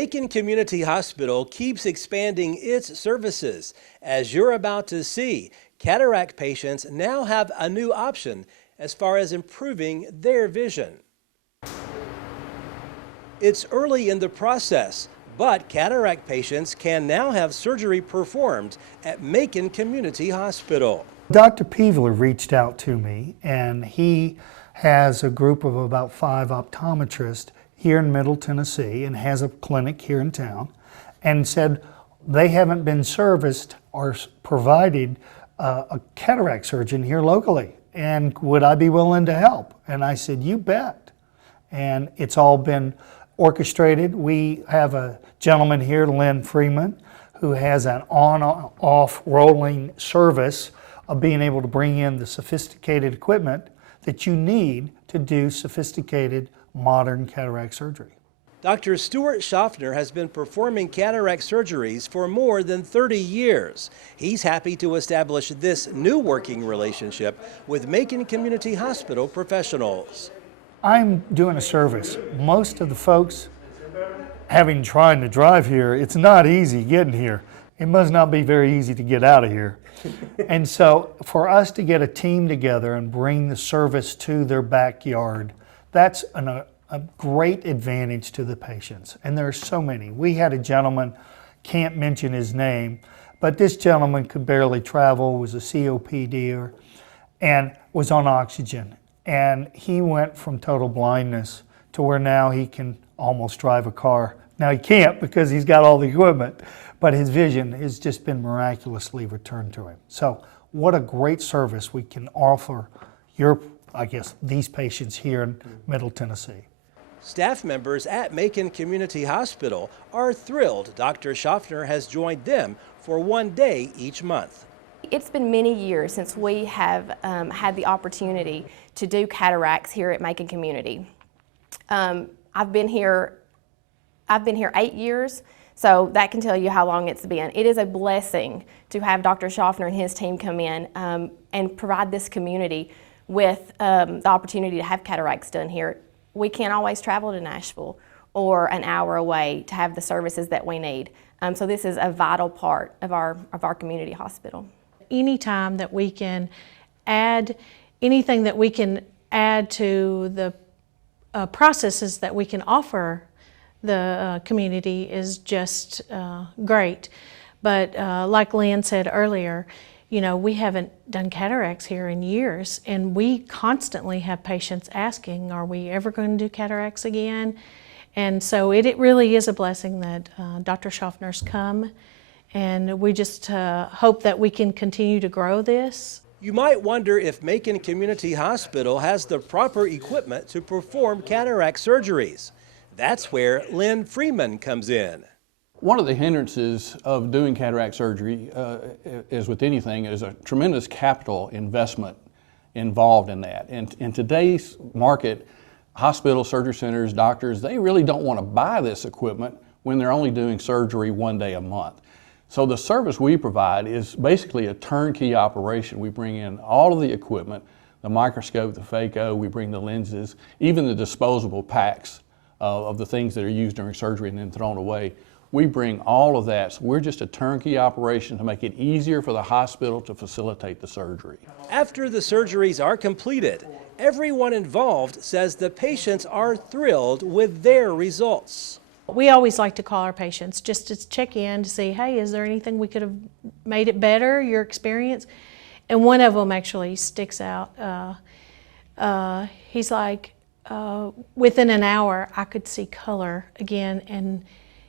Macon Community Hospital keeps expanding its services. As you're about to see, cataract patients now have a new option as far as improving their vision. It's early in the process, but cataract patients can now have surgery performed at Macon Community Hospital. Dr. Peevler reached out to me, and he has a group of about 5 optometrists here in Middle Tennessee and has a clinic here in town, and said they haven't been serviced or provided a cataract surgeon here locally, and would I be willing to help? And I said, you bet. And it's all been orchestrated. We have a gentleman here, Lynn Freeman, who has an on-off rolling service of being able to bring in the sophisticated equipment that you need to do sophisticated modern cataract surgery. Dr. Stewart Shofner has been performing cataract surgeries for more than 30 years. He's happy to establish this new working relationship with Macon Community Hospital professionals. I'm doing a service. Most of the folks, having tried to drive here, it's not easy getting here. It must not be very easy to get out of here. And so for us to get a team together and bring the service to their backyard, that's a great advantage to the patients. And there are so many. We had a gentleman, can't mention his name, but this gentleman could barely travel, was a COPDer, and was on oxygen. And he went from total blindness to where now he can almost drive a car. Now he can't because he's got all the equipment, but his vision has just been miraculously returned to him. So what a great service we can offer these patients here in Middle Tennessee. Staff members at Macon Community Hospital are thrilled Dr. Shofner has joined them for one day each month. It's been many years since we have had the opportunity to do cataracts here at Macon Community. I've been here 8 years, so that can tell you how long it's been. It is a blessing to have Dr. Shofner and his team come in and provide this community with the opportunity to have cataracts done here. We can't always travel to Nashville or an hour away to have the services that we need. So this is a vital part of our community hospital. Anytime that we can add anything that we can add to the processes that we can offer the community is just great. But like Lynn said earlier, you know, we haven't done cataracts here in years, and we constantly have patients asking, are we ever going to do cataracts again? And so it really is a blessing that Dr. Shofner's come, and we just hope that we can continue to grow this. You might wonder if Macon Community Hospital has the proper equipment to perform cataract surgeries. That's where Lynn Freeman comes in. One of the hindrances of doing cataract surgery, as with anything, is a tremendous capital investment involved in that. And in today's market, hospitals, surgery centers, doctors, they really don't want to buy this equipment when they're only doing surgery one day a month. So the service we provide is basically a turnkey operation. We bring in all of the equipment, the microscope, the phaco, we bring the lenses, even the disposable packs of the things that are used during surgery and then thrown away. We bring all of that. So we're just a turnkey operation to make it easier for the hospital to facilitate the surgery. After the surgeries are completed, everyone involved says the patients are thrilled with their results. We always like to call our patients just to check in to see, hey, is there anything we could have made it better, your experience? And one of them actually sticks out. He's like, within an hour, I could see color again, and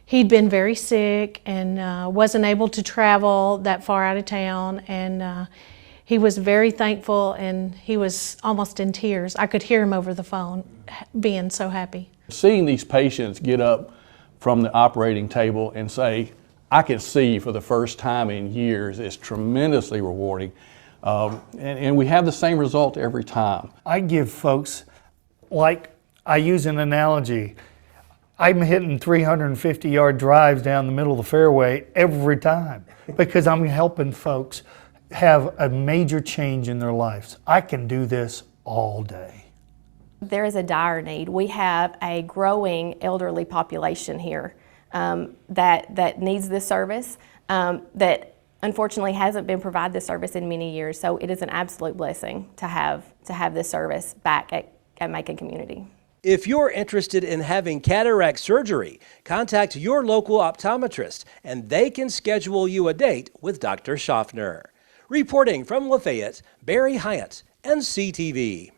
he'd been very sick and wasn't able to travel that far out of town, and he was very thankful, and he was almost in tears. I could hear him over the phone being so happy. Seeing these patients get up from the operating table and say, I can see for the first time in years is tremendously rewarding. And we have the same result every time. I give folks, like I use an analogy, I'm hitting 350-yard drives down the middle of the fairway every time because I'm helping folks have a major change in their lives. I can do this all day. There is a dire need. We have a growing elderly population here. that needs this service that unfortunately hasn't been provided this service in many years. So it is an absolute blessing to have this service back at Macon Community. If you're interested in having cataract surgery, contact your local optometrist and they can schedule you a date with Dr. Shofner. Reporting from Lafayette, Barry Hiett, NCTV.